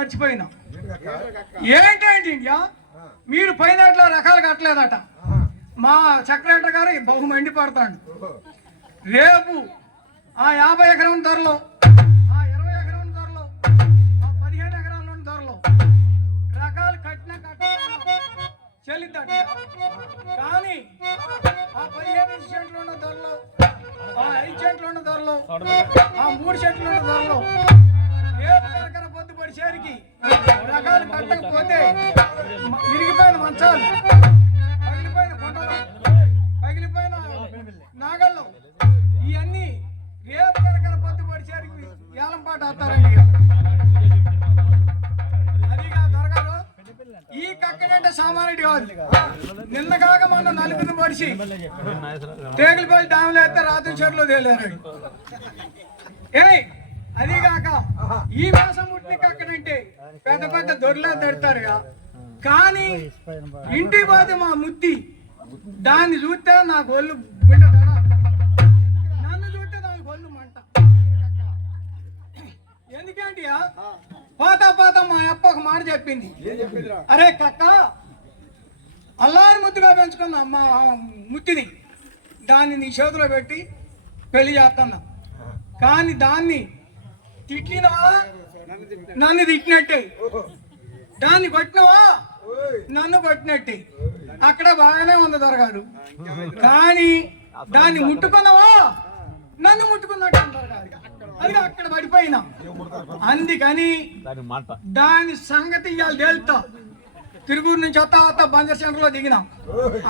మర్చిపోయినా. ఏంటంటే ఇండియా మీరు పైన అట్లా రకాలు కట్టలేదట. మా సెక్రటరీ గారు బహు మండి పడతాడు. రేపు ఆ 50 ఎకరం ధరలో, ఆ 20 ఎకరం ధరలో, ఆ 15 ఎకరాల ధరలో రకాలు కట్టిన చెల్లిద్దంట. కానీ ఆ 15 సెంట్లు ఉన్న ధరలో, ఆ 5 సెంట్లు ఉన్న ధరలో, ఆ 3 సెంట్లు ఉన్న ధరలో రేపు కరకర పొద్దుపడి చేరికి రకాలు కట్టకపోతే విరిగిపోయిన మంచాలు, పగిలిపోయిన కొండలు, పగిలిపోయిన నాగళ్ళు ఇవన్నీ రేపు కరకర పొద్దుపడి చేరికి ఏలంపాటు వస్తారండి. అదిగా దొరగారు ఈ కక్కడంటే సామాన్యుడు కాదు. నిన్న కాక మొన్న నలుగురిని పడిచి తేగులపల్లి డ్యాములు వేస్తే రాత్రి చెట్లు తేలేరు. అదిగాక ఈ మాసం పుట్టిన కక్కడంటే పెద్ద పెద్ద దొరలే తడతారుగా. కానీ ఇంటి పోతే మా ముత్తి దాన్ని చూస్తే నాకు ఒళ్ళు బిడ్డ దడ, నన్ను చూస్తే దానికి ఒళ్ళు మంట. ఎందుకంటే పోతా పోతా మా అప్ప ఒక మాట చెప్పింది, అరే కక్క అల్లారి ముద్దుగా పెంచుకున్నా మా ముత్తిని, దాన్ని నీ చేతిలో పెట్టి పెళ్లి చేస్తున్నా. కానీ దాన్ని తిట్టినవా నన్ను తిట్టినట్టే, దాన్ని కొట్టినవా నన్ను కొట్టినట్టే. అక్కడ బాగానే ఉంది దొరగారు. కానీ దాన్ని ముట్టుకున్నావా నన్ను ముట్టుకున్నట్టు దొరగారు. అది అక్కడ పడిపోయినా. అందుకని దాని సంగతి ఇవాళ తేలుతా. తిరుగురు నుంచి వస్తా బంజర్ సెంటర్ లో దిగినాం.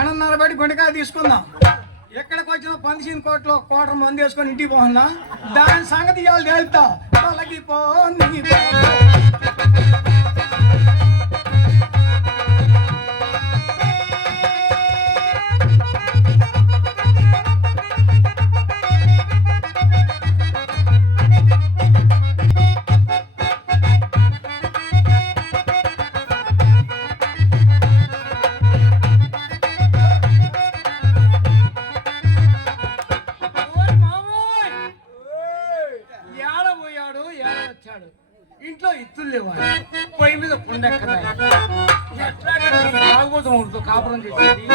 6:30 బట్టి గుండెకాయ తీసుకుందాం. ఎక్కడికి వచ్చినా 15 కోట్లు కోటర్ మంది వేసుకొని ఇంటికి పోతున్నా. దాని సంగతి ఇవాళ తేలుతా. ఇంట్లో ఇత్తులు లేవా, పొయ్యి మీద పుండెక్కడా, తాగుబోతు కాపురం చేసేది.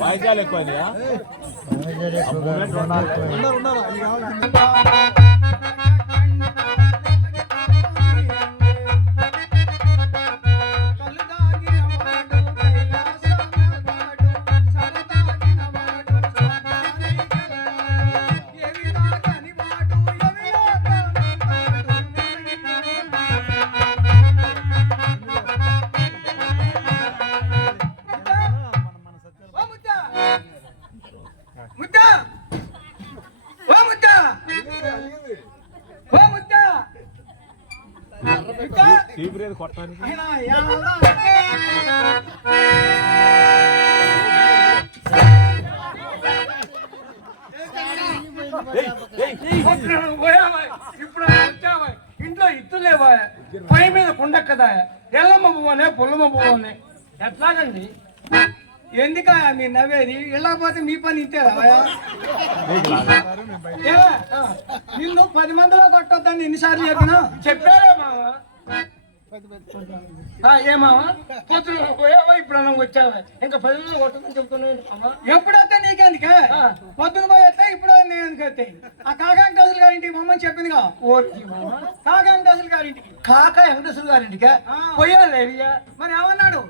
వాయిద్యాలు ఎక్కువ ముద్దా అయినా ఎలా ఇప్పుడు వచ్చావా ఇంట్లో ఇత్తులేవా పై మీద కుండక్కదా ఎల్లమ్మ పువ్వనే పుల్లమ్మ పువ్వనే ఎట్లాగండి ఎందుకా మీరు నవ్వేది వెళ్ళకపోతే మీ పని ఇంతేదా నిన్ను 10 మందిలో కొట్టొద్దని ఎన్నిసార్లు చెప్పినా చెప్పారా మావా ఏమావా పొద్దున పోయావా ఇప్పుడు అన్నం వచ్చావా ఇంకా 10 మంది కొట్టదని చెప్తున్నావు ఎప్పుడైతే నీకెందుకే పొద్దున పోయేస్తే ఇప్పుడు నేను ఎందుకు ఆ కాకా వెంకటేశ్వర గారింటికి మమ్మల్ని చెప్పిందిగా కాకా వెంకటేశ్వర గారింటికి కాకా వెంకటేశ్వర గారింటికి పోయాలేవియా మరి ఏమన్నాడు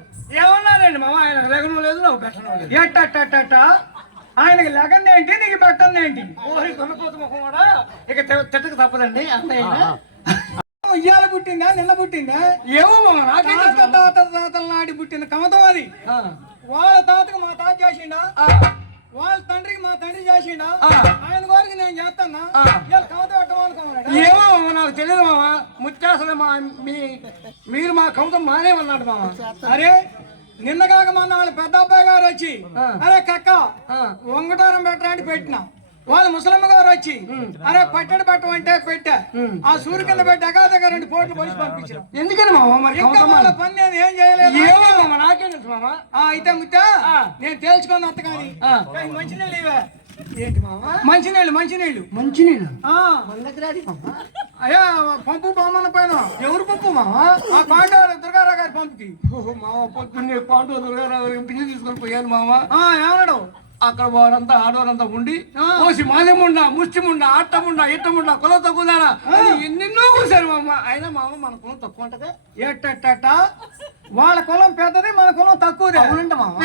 ఏమన్నారండి మామ ఆయన లెగనం లేదు నాకు పెట్టడం లేదు ఎట్ట ఆయనకి లెగన్ ఏంటి నీకు పెట్టండి ఏంటి ఓరి కొనుకోత ముఖం కూడా ఇక తిట్టకు తప్పదండి అన్నయ్య ఇయ్యాల పుట్టిందా నిన్న పుట్టిందా ఏమో తాతల నాటి పుట్టిన కమతం అది వాళ్ళ తాతకు మా తాత చేసిండా వాళ్ళ తండ్రికి మా తండ్రి చేసిండా ఆయన వారికి నేను చేస్తానా కమతం పెట్టమనుకోమన్నాడు ఏమో నాకు తెలియదు మామ ముత్యాసలు మీరు మా కమతం మానేమన్నాడు మామ అరే నిన్న కాక మొన్న వాళ్ళ పెద్ద అబ్బాయి గారు వచ్చి అరే కక్క వంగటారం పెట్టడానికి పెట్టినా వాళ్ళ ముసలమ్మ గారు వచ్చి అరే పట్టడి పెట్టమంటే పెట్టా ఆ సూర్య కింద పెట్టి దగ్గర 2 పోట్లు పొలిసి పంపించారు ఎందుకని మామ మరి వాళ్ళ పని నేను ఏం చేయలేదు నాకేం తెలుసు మామ అయితే ముత్తా నేను తేల్చుకొని వస్తా కానీ మంచినీళ్ళు ఇవే ఏంటి మామ మంచినీళ్ళు అయ్యా పంపు బొమ్మల పైన ఎవరు పంపు మామ ఆ పాండవ దుర్గారావు గారి పంపుకి మామ పొద్దున్నే పాండవ దుర్గారావు గారి బియ్యం తీసుకొని పోయాను మామ ఏమన్నాడు అక్కడ వారంతా ఆడవారంతా ఉండి కోసి మాదేముండా ముష్టిముండా ఆట్టముండా ఇట్టముండా కులం తక్కువదానా ఎన్నెన్నో కూర్చారు మామ అయినా మామ మన కులం తక్కువ ఉంటది ఎట్ట వాళ్ళ కులం పెద్దది మన కులం తక్కువది అవునంట మామ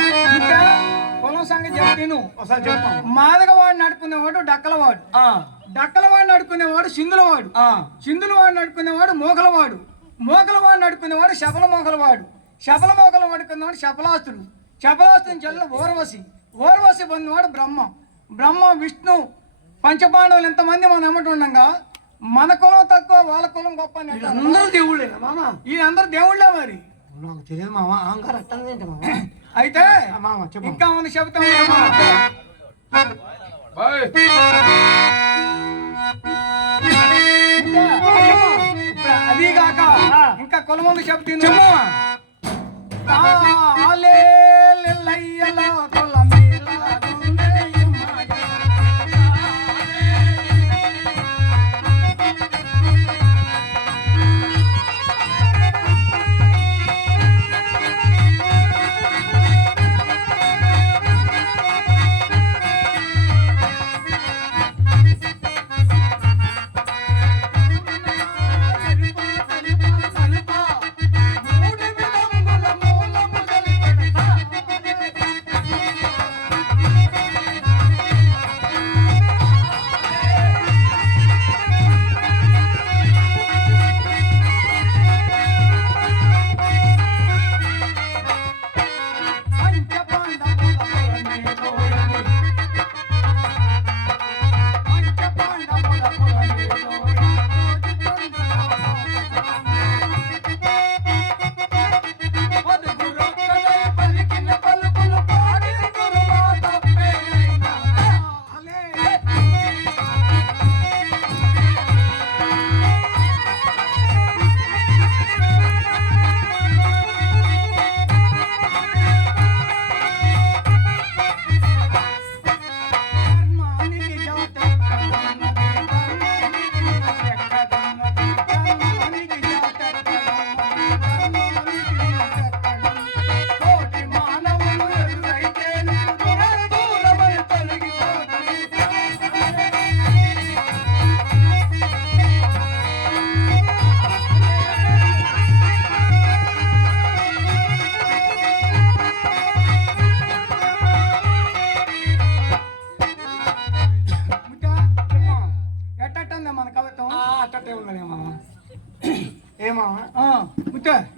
కులం సంగతి చెప్పు ఒకసారి చెప్పాను మాదగవాడు నడుపుకునేవాడు డక్కలవాడు నడుపుకునేవాడు సింధులవాడు నడుపుకునేవాడు మోకలవాడు నడుపుకునేవాడు శబల మోకలవాడు నడుపుకునేవాడు శబలాస్తుని చెల్ల ఓర్వశి పొందినవాడు బ్రహ్మ విష్ణు పంచపాండవులు ఎంతమంది మనం ఎమ్మటుండగా మన కులం తక్కువ వాళ్ళ కులం గొప్ప అందరూ దేవుళ్ళే మామ వీళ్ళందరూ దేవుళ్ళే మరి నాకు తెలియదు మామ అహంకారం అట్టండి మామ అయితే మామ ఇంకా మనం చెబుతాం అది కాక ఇంకా కులమంది చెబుతుంది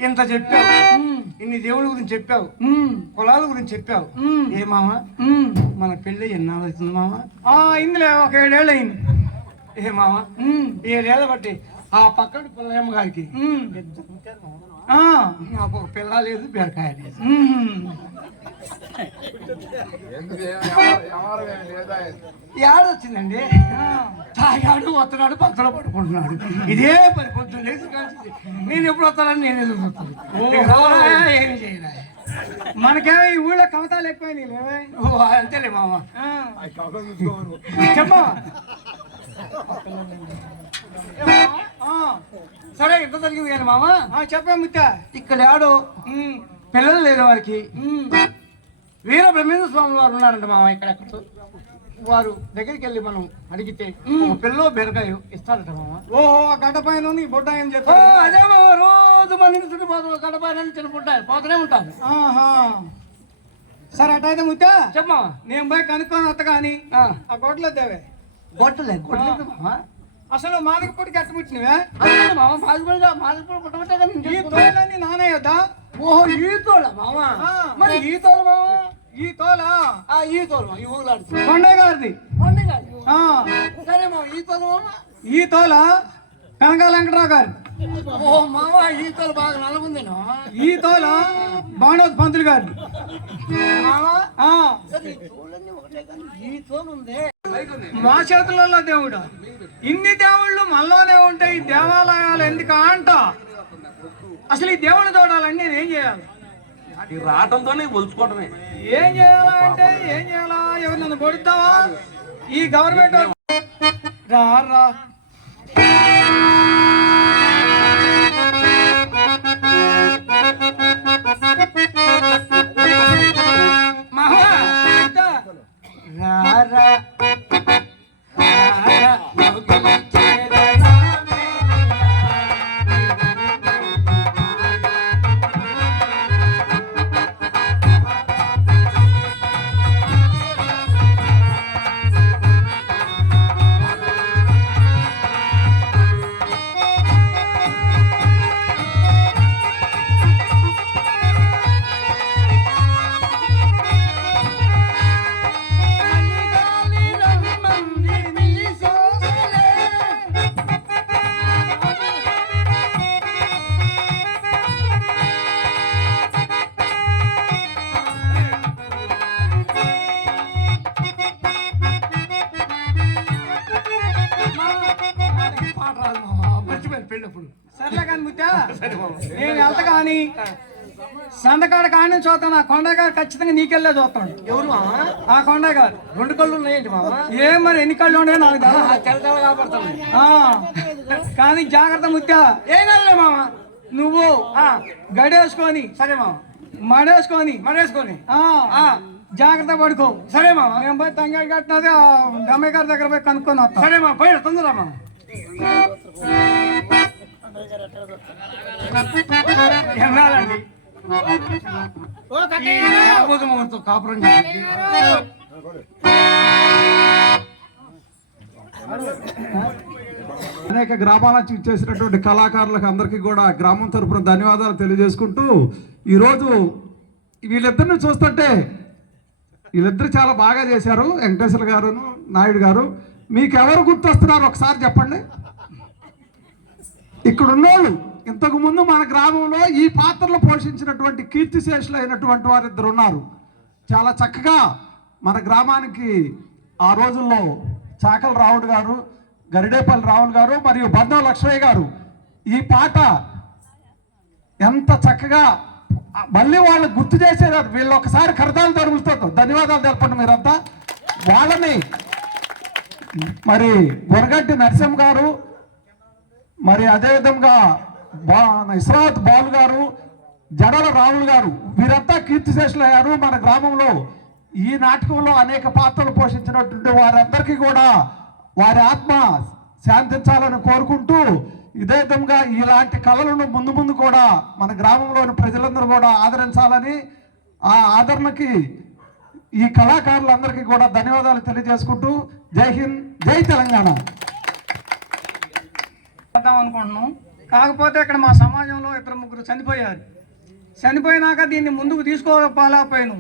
ఇంత చెప్పావు ఇన్ని దేవుళ్ళ గురించి చెప్పావు కులాల గురించి చెప్పావు ఏ మామ మన పెళ్ళి ఎన్నాళ్ళు అవుతుంది మామ ఇందులో ఒక 7 ఏళ్ళు అయింది ఏ మామ 7 ఏళ్ళ బట్టి ఆ పక్కన పుల్లయ్యమ్మ గారికి నాకు ఒక పిల్ల లేదు, బీరకాయ లేదు. ఏడొచ్చిందండి. తాగాడు, వస్తున్నాడు, పక్కన పడుకుంటున్నాడు. ఇదే పని కొంచెం లేదు. నేను ఎప్పుడు వస్తానని నేను ఎదురు చూస్తాను. ఏమి చేయలే. మనకేమో ఈ ఊళ్ళో కవితలు ఎక్కువైనాయి లేవే. అంతేలే మామ. చెప్పా సరే, ఎంత జరిగింది కానీ మామ. చెప్పా ముత్త. ఇక్కడ ఆడు పిల్లలు లేని వారికి వీర బ్రహ్మేంద్ర స్వామి వారు ఉన్నారంట మామ. ఇక్కడ వారు దగ్గరికి వెళ్ళి మనం అడిగితే పిల్ల బీరకాయ ఇస్తారట మామ. ఓహో, గడ్డ పైన బుడ్డ అని చెప్పి. అదే మామ, రోజు మన చుట్టూ పోతాం. గడ్డ పైన చిన్న బుడ్డ పోతూనే ఉంటాను. సరే, అటైతే ముత్త చెప్పమా. నేను పోయి కనుక్కొని వస్తా కానీ ఆ గొడ్లు దేవే. గొడ్డలే గొడ్డలేదు మామ. అసలు మాదికపూడికి ఎట్ట పుట్టినవే మామ? మాదిపూడి పుట్టబట్టే కదా. ఈ తోలని నానయ్యదా? ఓహో, ఈ తోల మామ. మరి ఈ తోల మామ? ఈ తోల ఈ తోల ఈ ఊళ్ళాడు కొండయ్య గారిది. సరే మామ, ఈ తోల మామ. ఈ తోల కనక వెంకటరావు గారు. ఓ మామ, ఈ తోల బాగా నలుగుందేనా? ఈ తోల బాణోత్ పంతులు గారు. ఈ తోలు ఉంది మా చేతులలో దేవుడు. ఇన్ని దేవుళ్ళు మనలోనే ఉంటాయి. ఈ దేవాలయాలు ఎందుకు అంట? అసలు ఈ దేవుడు చూడాలంటే నేను ఏం చేయాలి? రావటంతోనే కొలుచుకోవటమే. ఏం చేయాలా అంటే ఏం చేయాలా? ఎవరు నన్ను కొడుతావా? ఈ గవర్నమెంట్ రా రా సర్లే కానీ ముత్తా, నేను వెళ్తా కానీ సందకాడ కాని చూస్తాను. ఆ కొండ గారు ఖచ్చితంగా నీకెళ్ళే చూస్తాడు. ఎవరు మామ? ఆ కొండ గారు. 2 కళ్ళు ఉన్నాయేంటి మామ? ఏం మరి ఎన్ని కళ్ళు ఉండే నాకు తెల్ల కాపాడుతాను. కానీ జాగ్రత్త ముత్తా. ఏం కలలే మామ. నువ్వు గడేసుకొని, సరే మామ, మడేసుకొని జాగ్రత్త పడుకో. సరే మామ. నేను పోయి తంగాడి కట్టినది గమ్మయ్య గారి దగ్గర పోయి కనుక్కొని వస్తా. సరే మామ, పోయి తొందర మామ. ఎన్నాలండి కాపురం అనేక గ్రామాల నుంచి ఇచ్చేసినటువంటి కళాకారులకు అందరికీ కూడా గ్రామం తరపున ధన్యవాదాలు తెలియజేసుకుంటూ, ఈరోజు వీళ్ళిద్దరిని చూస్తుంటే వీళ్ళిద్దరు చాలా బాగా చేశారు. వెంకటేశ్వర గారును నాయుడు గారు. మీకు ఎవరు గుర్తొస్తున్నారు ఒకసారి చెప్పండి. ఇక్కడ ఉన్నోళ్ళు ఇంతకు ముందు మన గ్రామంలో ఈ పాత్రలు పోషించినటువంటి కీర్తిశేషులు అయినటువంటి వారు ఇద్దరు ఉన్నారు. చాలా చక్కగా మన గ్రామానికి ఆ రోజుల్లో చాకల రావుడు గారు, గరిడేపల్లి రావులు గారు మరియు బంధం లక్ష్మయ్య గారు ఈ పాట ఎంత చక్కగా మళ్ళీ వాళ్ళు గుర్తు చేసేదారు. వీళ్ళు ఒకసారి కరతాలు తరుములతో ధన్యవాదాలు తెలపండి మీరంతా. వాళ్ళని మరి బొరగంటి నరసింహ గారు, మరి అదేవిధంగా ఇస్రావత్ బాలు గారు, జడల రావులు గారు వీరంతా కీర్తిశేషులు అయ్యారు. మన గ్రామంలో ఈ నాటకంలో అనేక పాత్రలు పోషించినటువంటి వారందరికీ కూడా వారి ఆత్మ శాంతించాలని కోరుకుంటూ, ఇదే విధంగా ఇలాంటి కళలను ముందు ముందు కూడా మన గ్రామంలోని ప్రజలందరూ కూడా ఆదరించాలని, ఆ ఆదరణకి ఈ కళాకారులందరికీ కూడా ధన్యవాదాలు తెలియజేసుకుంటూ జై హింద్, జై తెలంగాణ అనుకుంటున్నాం. కాకపోతే ఇక్కడ మా సమాజంలో 2-3 చనిపోయారు. చనిపోయినాక దీన్ని ముందుకు తీసుకోలేకపోయాను.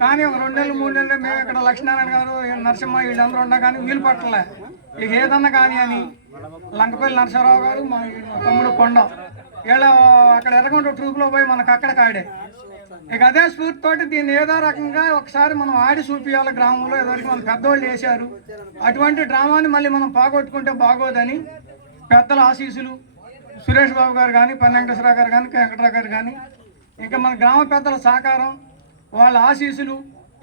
కానీ ఒక 2 నెలలు 3 నెలలు మేము ఇక్కడ లక్ష్మీనారాయణ గారు, నరసింహ వీళ్ళందరూ ఉన్నా కానీ వీలు పట్టలే. ఇక ఏదన్నా కానీ అని లంకపల్లి నరసింహరావు గారు, మా తమ్ముడు కొండ వీళ్ళ అక్కడ ఎర్రగొండ ట్రూప్లో పోయి మనకు అక్కడ కాడే. ఇక అదే స్ఫూర్తితోటి దీన్ని ఏదో రకంగా ఒకసారి మనం ఆడి చూపించాలి గ్రామంలో. ఇదివరకు మన పెద్దోళ్ళు వేశారు, అటువంటి డ్రామాని మళ్ళీ మనం పోగొట్టుకుంటే బాగోదని పెద్దల ఆశీస్సులు, సురేష్ బాబు గారు కానీ, పని వెంకటేశ్వరరావు గారు కానీ, వెంకటరావు గారు కానీ, ఇంకా మన గ్రామ పెద్దల సహకారం, వాళ్ళ ఆశీస్సులు.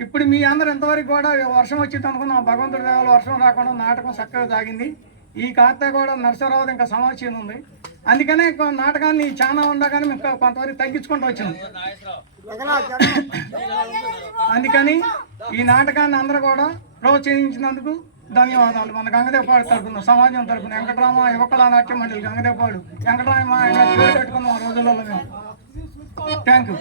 ఇప్పుడు మీ అందరు ఇంతవరకు కూడా వర్షం వచ్చింది అనుకున్నాం, భగవంతుడి దేవాల వర్షం రాకుండా నాటకం చక్కగా సాగింది. ఈ కార్త కూడా నరసరావు ఇంకా సమాచారం ఉంది, అందుకనే నాటకాన్ని చాలా ఉండగానే మేము కొంతవరకు తగ్గించుకుంటూ వచ్చినాం. అందుకని ఈ నాటకాన్ని అందరూ కూడా ప్రోత్సహించినందుకు ధన్యవాదాలు. మన గంగదేవపాడు తరపున, సమాజం తరపున, వెంకటరామ యువకళా నాట్య మండలి గంగదేవపాడు, వెంకటరామ పేరు పెట్టుకున్నాం ఆ రోజులలో మేము. Thank you.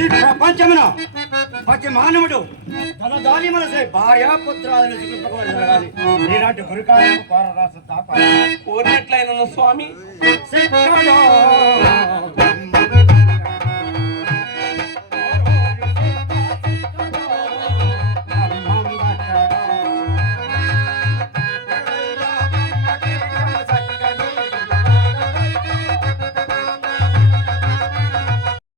ఈ ప్రపంచమున ప్రతి మానవుడు తన దాని మనసే భార్యాపుత్రాలను చూపించుకోవాలి జరగాలి. ఈనాటి గురికాలను కోరరాసు తాపాలి కోరినట్లయిన స్వామి శిక్షలో